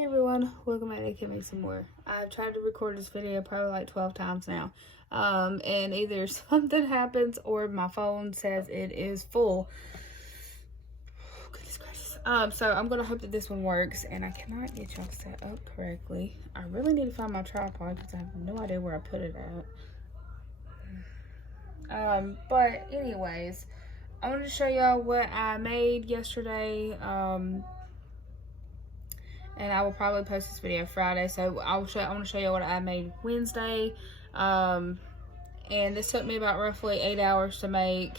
Hey everyone, welcome back to Make Some More. I've tried to record this video probably like 12 times now. And either something happens or my phone says it is full. Oh, goodness gracious. So I'm gonna hope that this one works, and I cannot get y'all set up correctly. I really need to find my tripod because I have no idea where I put it at. But anyways, I wanted to show y'all what I made yesterday. And I will probably post this video Friday, so I want to show you what I made Wednesday. And this took me about roughly 8 hours to make,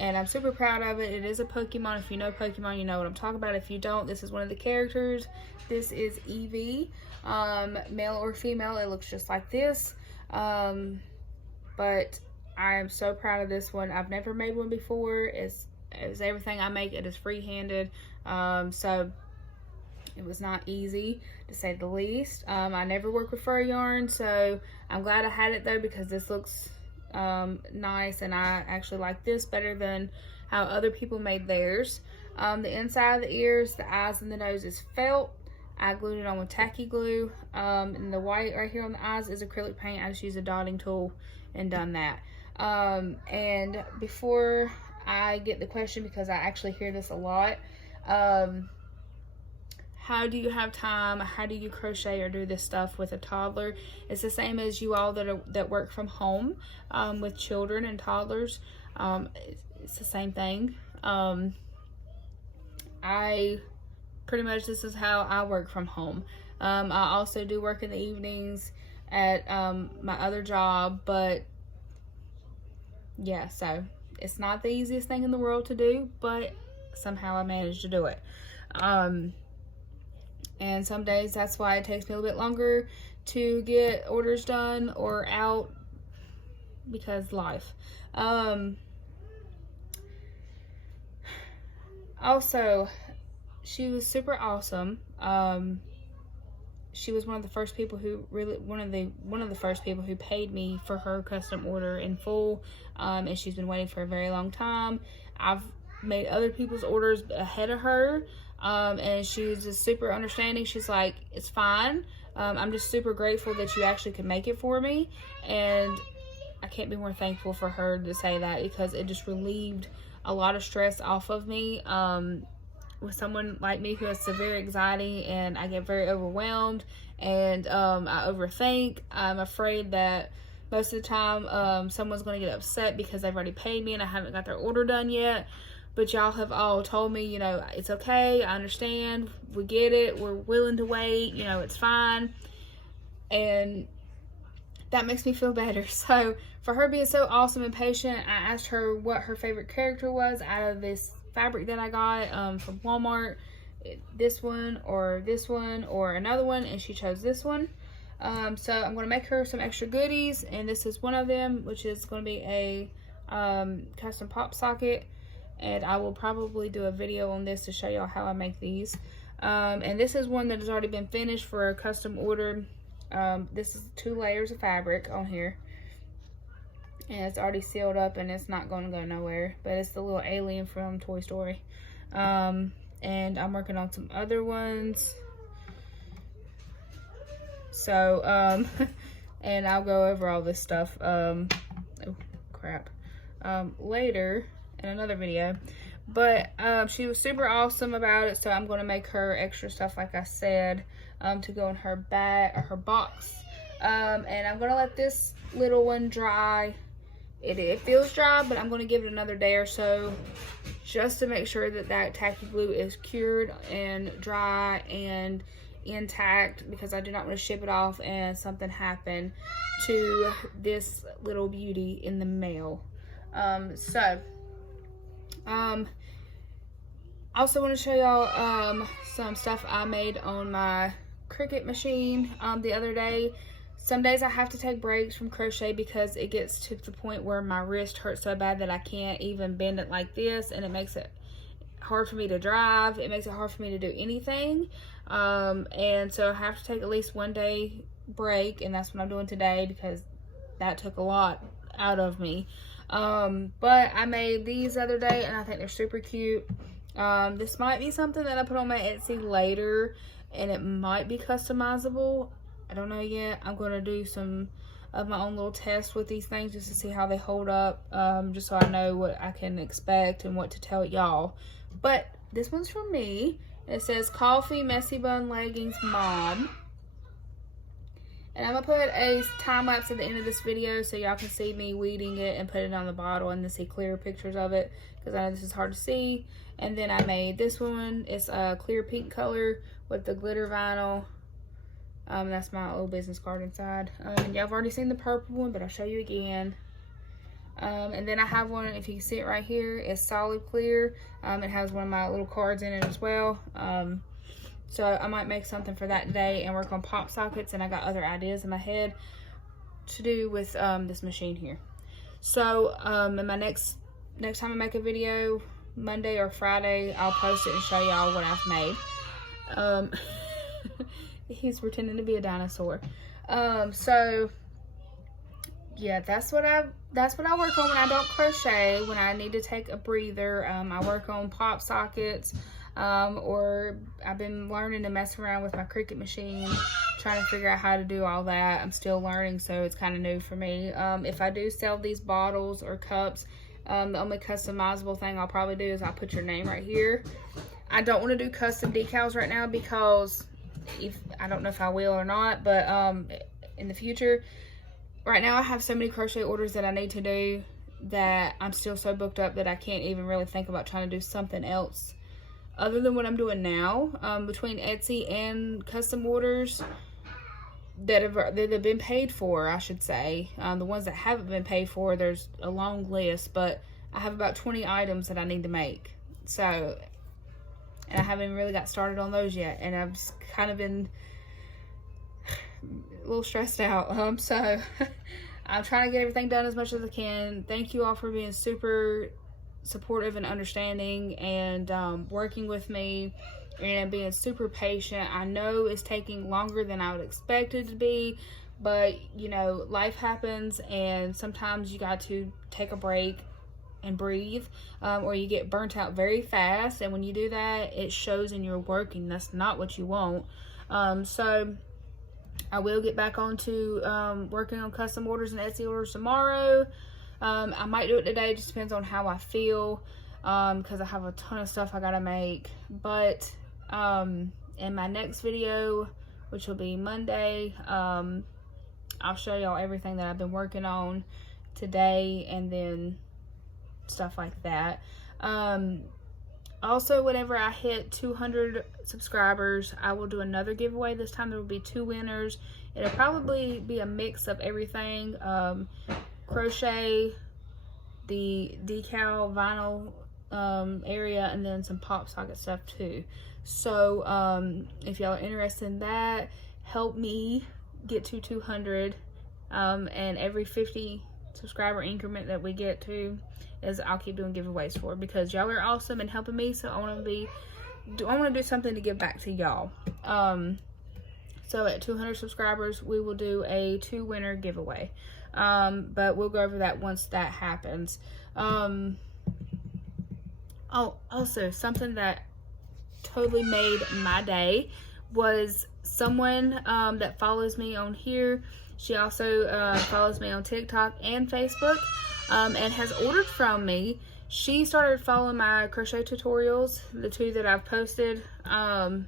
and I'm super proud of it. It is a Pokemon. If you know Pokemon, you know what I'm talking about. If you don't, this is one of the characters. This is Eevee, male or female. It looks just like this, but I am so proud of this one. I've never made one before. It's everything I make, it is free-handed, so it was not easy, to say the least. I never work with fur yarn, so I'm glad I had it though, because this looks nice, and I actually like this better than how other people made theirs. The inside of the ears, the eyes, and the nose is felt. I glued it on with tacky glue. And the white right here on the eyes is acrylic paint. I just used a dotting tool and done that. And before I get the question, because I actually hear this a lot, how do you have time? How do you crochet or do this stuff with a toddler? It's the same as you all that work from home with children and toddlers. It's the same thing. I pretty much, this is how I work from home. I also do work in the evenings at my other job, but yeah, so it's not the easiest thing in the world to do, but somehow I managed to do it. And some days that's why it takes me a little bit longer to get orders done or out, because life. Also, she was super awesome. She was one of the first people who one of the first people who paid me for her custom order in full. And she's been waiting for a very long time. I've made other people's orders ahead of her. And she was just super understanding. She's like, it's fine. I'm just super grateful that you actually could make it for me. And I can't be more thankful for her to say that, because it just relieved a lot of stress off of me. With someone like me who has severe anxiety, and I get very overwhelmed, and I overthink. I'm afraid that most of the time someone's going to get upset because they've already paid me and I haven't got their order done yet. But y'all have all told me, you know, it's okay, I understand, we get it, we're willing to wait, you know, it's fine. And that makes me feel better. So for her being so awesome and patient, I asked her what her favorite character was out of this fabric that I got from Walmart. This one or another one, and she chose this one. So I'm going to make her some extra goodies, and this is one of them, which is going to be a custom pop socket. And I will probably do a video on this to show y'all how I make these. And this is one that has already been finished for a custom order. This is 2 layers of fabric on here. And it's already sealed up, and it's not going to go nowhere. But it's the little alien from Toy Story. And I'm working on some other ones. So, and I'll go over all this stuff, oh crap, later in another video. But she was super awesome about it, so I'm going to make her extra stuff, like I said, to go in her bag or her box. And I'm going to let this little one dry. It feels dry, but I'm going to give it another day or so, just to make sure that that tacky glue is cured and dry and intact, because I do not want to ship it off and something happen to this little beauty in the mail. Also want to show y'all some stuff I made on my Cricut machine the other day. Some days I have to take breaks from crochet because it gets to the point where my wrist hurts so bad that I can't even bend it like this, and it makes it hard for me to drive. It makes it hard for me to do anything. And so I have to take at least 1 day break, and that's what I'm doing today, because that took a lot out of me. But I made these the other day, and I think they're super cute. This might be something that I put on my Etsy later, and it might be customizable. I don't know yet. I'm going to do some of my own little tests with these things just to see how they hold up, just so I know what I can expect and what to tell y'all. But this one's for me. It says Coffee Messy Bun Leggings Mom. And I'm going to put a time lapse at the end of this video so y'all can see me weeding it and put it on the bottle and to see clear pictures of it, because I know this is hard to see. And then I made this one. It's a clear pink color with the glitter vinyl. That's my little business card inside. Y'all have already seen the purple one, but I'll show you again. And then I have one, if you can see it right here, it's solid clear. It has one of my little cards in it as well. So I might make something for that today and work on pop sockets, and I got other ideas in my head to do with this machine here. So in my next time I make a video, Monday or Friday, I'll post it and show y'all what I've made. He's pretending to be a dinosaur. So yeah, that's what I work on when I don't crochet, when I need to take a breather. I work on pop sockets, or I've been learning to mess around with my Cricut machine, trying to figure out how to do all that. I'm still learning, so it's kind of new for me. If I do sell these bottles or cups, the only customizable thing I'll probably do is I'll put your name right here. I don't want to do custom decals right now because I don't know if I will or not, but in the future. Right now I have so many crochet orders that I need to do that I'm still so booked up that I can't even really think about trying to do something else other than what I'm doing now. Between Etsy and custom orders that have been paid for, I should say. The ones that haven't been paid for, there's a long list, but I have about 20 items that I need to make. So, and I haven't really got started on those yet, and I've just kind of been a little stressed out. So I'm trying to get everything done as much as I can. Thank you all for being super supportive and understanding, and working with me and being super patient. I know it's taking longer than I would expect it to be, but you know, life happens, and sometimes you got to take a break and breathe, or you get burnt out very fast, and when you do that, it shows in your work, and that's not what you want. So I will get back onto working on custom orders and Etsy orders tomorrow. I might do it today, just depends on how I feel, because I have a ton of stuff I gotta make. But in my next video, which will be Monday, I'll show y'all everything that I've been working on today, and then stuff like that. Also, whenever I hit 200 subscribers, I will do another giveaway. This time there will be 2 winners. It'll probably be a mix of everything. Crochet, the decal vinyl area, and then some pop socket stuff too. So if y'all are interested in that, help me get to 200, and every 50 subscriber increment that we get to is I'll keep doing giveaways for, because y'all are awesome and helping me. So I want to do something to give back to y'all. So at 200 subscribers, we will do a 2 winner giveaway. But we'll go over that once that happens. Oh, also something that totally made my day was someone that follows me on here. She also follows me on TikTok and Facebook, and has ordered from me. She started following my crochet tutorials, the 2 that I've posted, and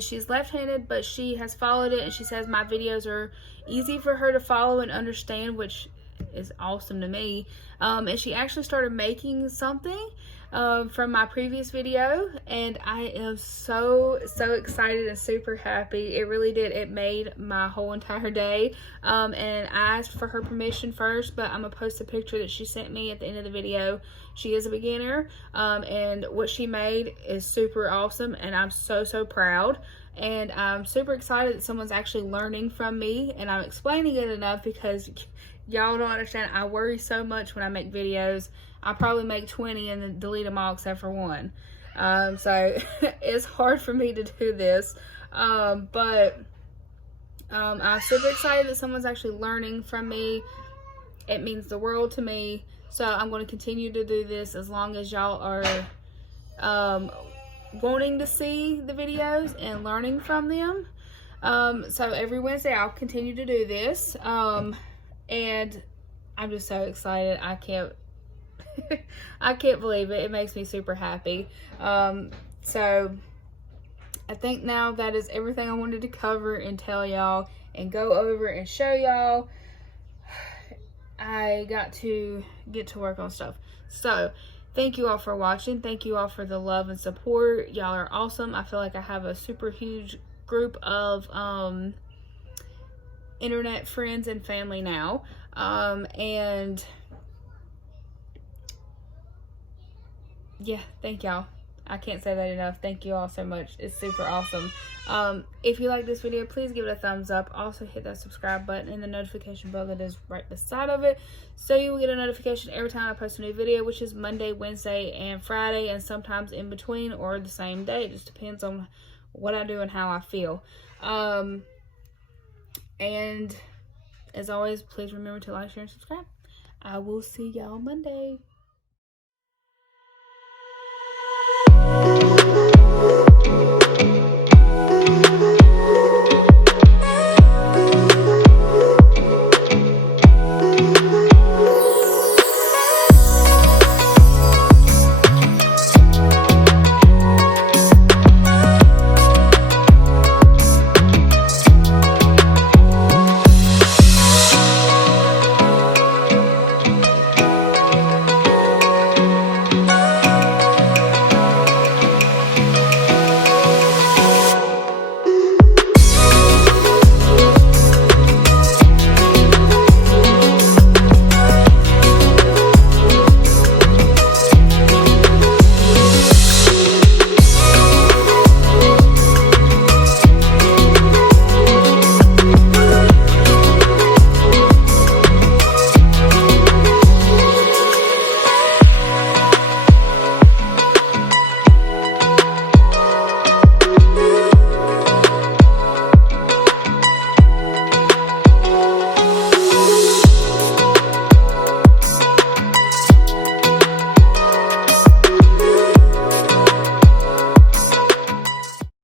she's left-handed, but she has followed it, and she says my videos are easy for her to follow and understand, which is awesome to me. And she actually started making something from my previous video, and I am so excited and super happy. It really did. It made my whole entire day. And I asked for her permission first, but I'm gonna post a picture that she sent me at the end of the video. She is a beginner, and what she made is super awesome, and I'm so proud. And I'm super excited that someone's actually learning from me, and I'm explaining it enough, because y'all don't understand. I worry so much when I make videos. I probably make 20 and then delete them all except for 1. So it's hard for me to do this. But I'm super excited that someone's actually learning from me. It means the world to me. So I'm going to continue to do this as long as y'all are wanting to see the videos and learning from them. So every Wednesday I'll continue to do this. And I'm just so excited. I can't I can't believe it. It makes me super happy. So I think now that is everything I wanted to cover and tell y'all and go over and show y'all. I got to get to work on stuff. So thank you all for watching. Thank you all for the love and support. Y'all are awesome. I feel like I have a super huge group of internet friends and family now. And yeah, thank y'all. I can't say that enough. Thank you all so much. It's super awesome. If you like this video, please give it a thumbs up. Also hit that subscribe button and the notification bell that is right beside of it, so you will get a notification every time I post a new video, which is Monday, Wednesday, and Friday, and sometimes in between or the same day. It just depends on what I do and how I feel. And as always, please remember to like, share, and subscribe. I will see y'all Monday.